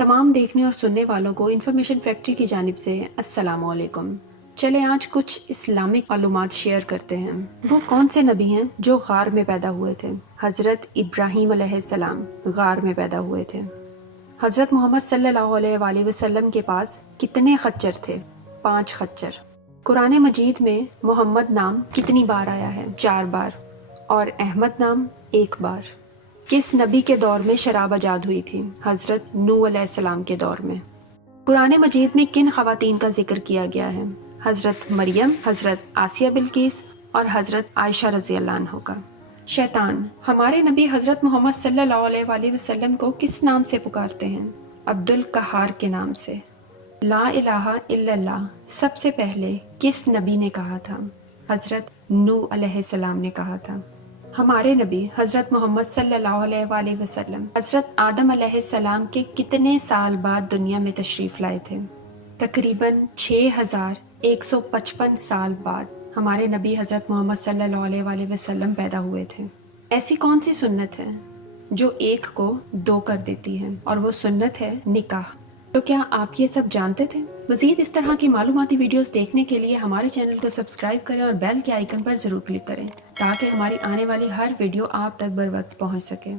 تمام دیکھنے اور سننے والوں کو انفارمیشن فیکٹری کی جانب سے السلام علیکم۔ چلیں آج کچھ اسلامک معلومات شیئر کرتے ہیں۔ وہ کون سے نبی ہیں جو غار میں پیدا ہوئے تھے؟ حضرت ابراہیم علیہ السلام غار میں پیدا ہوئے تھے۔ حضرت محمد صلی اللہ علیہ وآلہ وسلم کے پاس کتنے خچر تھے؟ 5 خچر۔ قرآن مجید میں محمد نام کتنی بار آیا ہے؟ 4 بار۔ اور احمد نام 1 بار۔ کس نبی کے دور میں شراب ایجاد ہوئی تھی؟ حضرت نوح علیہ السلام کے دور میں۔ قرآن مجید میں کن خواتین کا ذکر کیا گیا ہے؟ حضرت مریم، حضرت آسیہ بلقیس اور حضرت عائشہ رضی اللہ عنہ کا۔ شیطان ہمارے نبی حضرت محمد صلی اللہ علیہ وآلہ وسلم کو کس نام سے پکارتے ہیں؟ عبد القہار کے نام سے۔ لا الہ الا اللہ سب سے پہلے کس نبی نے کہا تھا؟ حضرت نوح علیہ السلام نے کہا تھا۔ ہمارے نبی حضرت محمد صلی اللہ علیہ وآلہ وسلم حضرت آدم علیہ السلام کے کتنے سال بعد دنیا میں تشریف لائے تھے؟ تقریباً 6155 سال بعد ہمارے نبی حضرت محمد صلی اللہ علیہ وآلہ وسلم پیدا ہوئے تھے۔ ایسی کون سی سنت ہے جو 1 کو 2 کر دیتی ہے؟ اور وہ سنت ہے نکاح۔ تو کیا آپ یہ سب جانتے تھے؟ مزید اس طرح کی معلوماتی ویڈیوز دیکھنے کے لیے ہمارے چینل کو سبسکرائب کریں اور بیل کے آئیکن پر ضرور کلک کریں تاکہ ہماری آنے والی ہر ویڈیو آپ تک بر وقت پہنچ سکے۔